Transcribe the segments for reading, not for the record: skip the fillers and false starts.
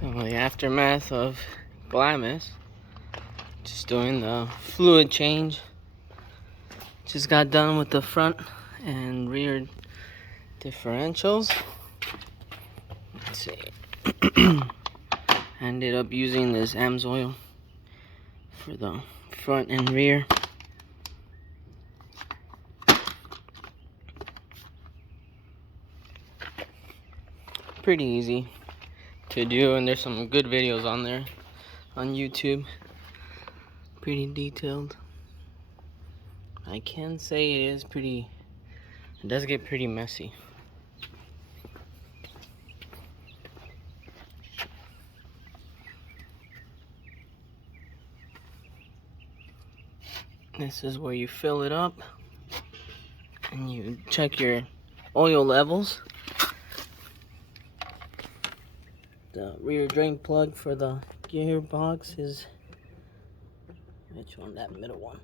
So the aftermath of Glamis, just doing the fluid change. Just got done with the front and rear differentials. Let's see. Ended up using this AMSOIL for the front and rear. Pretty easy to do, and there's some good videos on there on YouTube. Pretty detailed. I can say it does get pretty messy. This is where you fill it up and you check your oil levels. The rear drain plug for the gearbox is, which one? That middle one.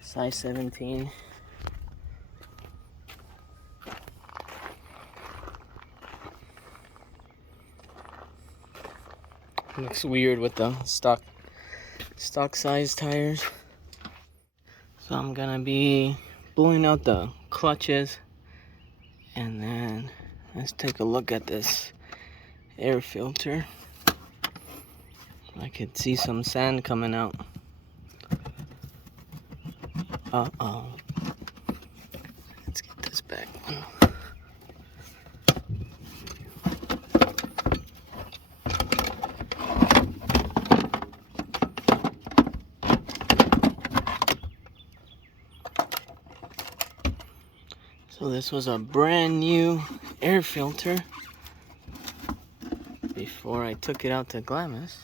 Size 17. Looks weird with the stock size tires. So I'm gonna be blowing out the clutches, and then let's take a look at this air filter. I could see some sand coming out. Uh-oh. Let's get this back one. So this was a brand new air filter before I took it out to Glamis.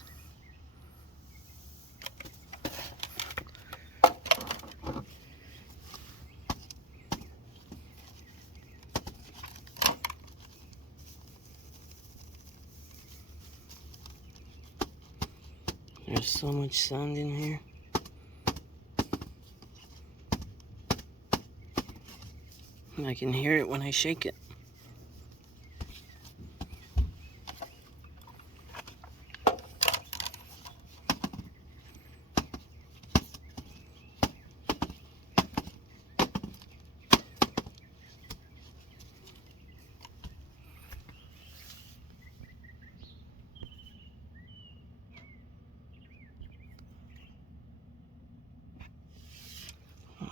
There's so much sand in here. I can hear it when I shake it.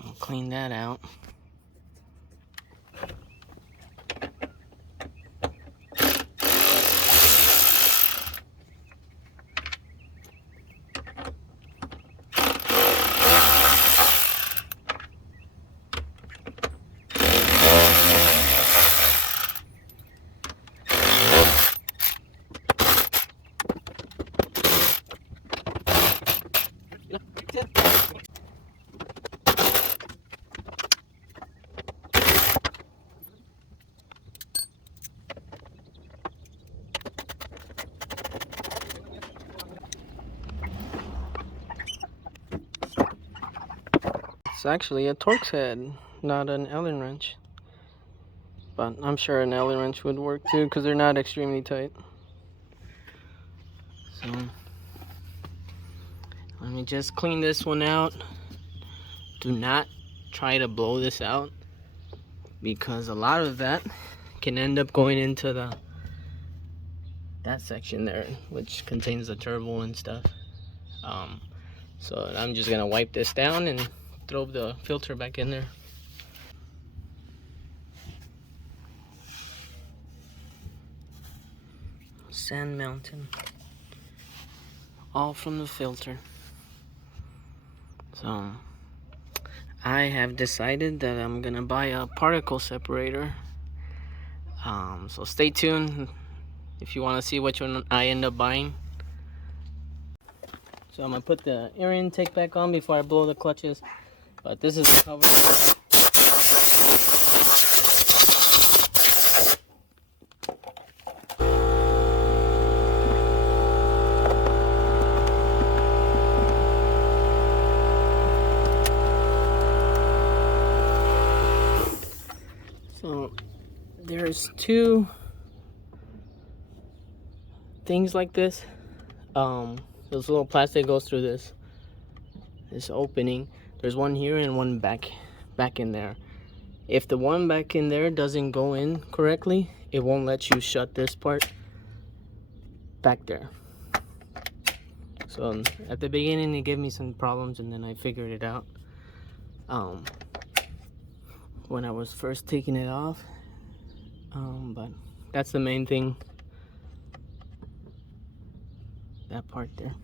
I'll clean that out. It's actually a Torx head, not an Allen wrench. But I'm sure an Allen wrench would work too, because they're not extremely tight. So let me just clean this one out. Do not try to blow this out, because a lot of that can end up going into that section there, which contains the turbo and stuff. So I'm just gonna wipe this down and throw the filter back in there. Sand mountain, all from the filter. So I have decided that I'm gonna buy a particle separator. So stay tuned if you want to see which one I end up buying. So I'm gonna put the air intake back on before I blow the clutches. But this is the cover. So there's two things like this. This little plastic goes through this opening. There's one here and one back in there. If the one back in there doesn't go in correctly, it won't let you shut this part back there. So at the beginning it gave me some problems, and then I figured it out when I was first taking it off. But that's the main thing, that part there.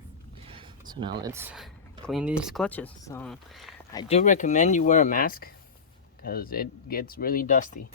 So now let's clean these clutches. So I do recommend you wear a mask because it gets really dusty.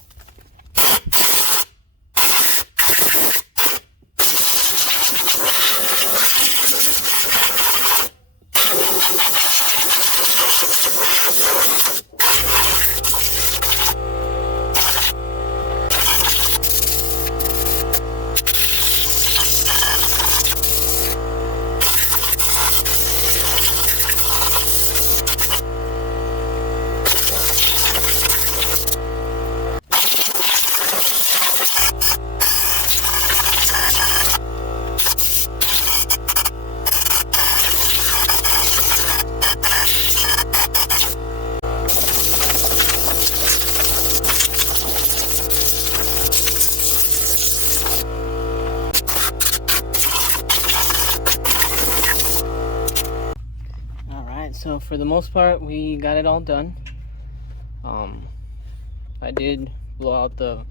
So for the most part, we got it all done. I did blow out the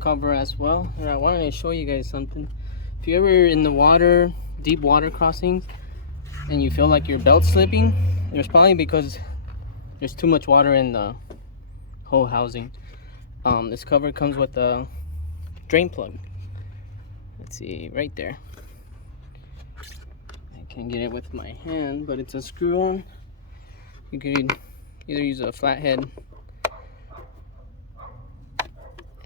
cover as well, and I wanted to show you guys something. If you're ever in the water, deep water crossings, and you feel like your belt's slipping, there's probably because there's too much water in the whole housing. This cover comes with a drain plug. Let's see, right there. I can get it with my hand, but it's a screw-on. You could either use a flathead,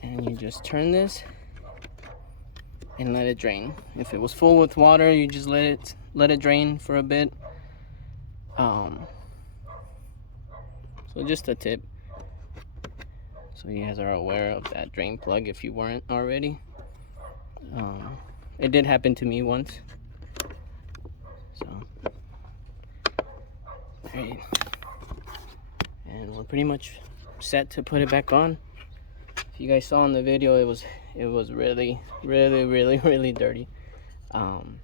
and you just turn this and let it drain. If it was full with water, you just let it drain for a bit. So just a tip, so you guys are aware of that drain plug if you weren't already. It did happen to me once. So alright, and we're pretty much set to put it back on. If you guys saw in the video, it was really dirty. And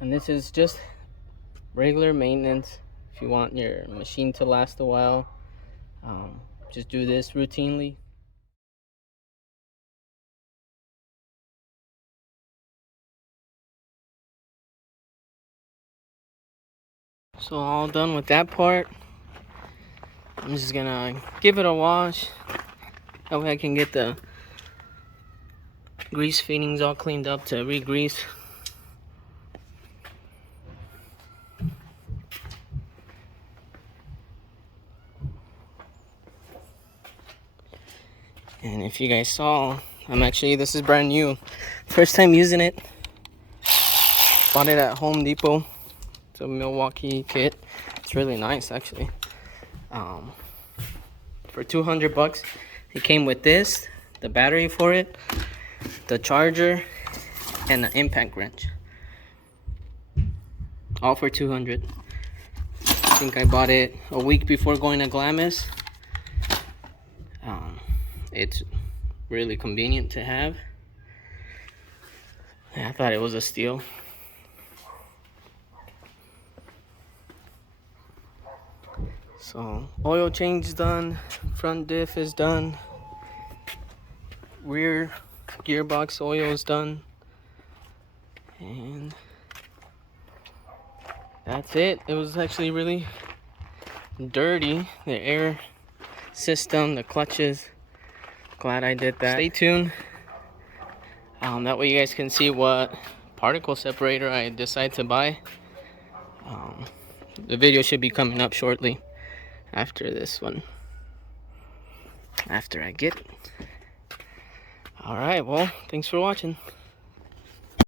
this is just regular maintenance. If you want your machine to last a while, just do this routinely. So all done with that part. I'm just gonna give it a wash. That way I can get the grease fittings all cleaned up to re-grease. And if you guys saw, this is brand new. First time using it. Bought it at Home Depot. It's a Milwaukee kit. It's really nice, actually. For $200, it came with this, the battery for it, the charger, and the impact wrench. All for $200. I think I bought it a week before going to Glamis. It's really convenient to have. I thought it was a steal. So oil change is done, front diff is done, rear gearbox oil is done, and that's it. It was actually really dirty, the air system, the clutches. Glad I did that. Stay tuned. That way you guys can see what particle separator I decide to buy. The video should be coming up shortly after this one, after I get it. Alright, well, thanks for watching.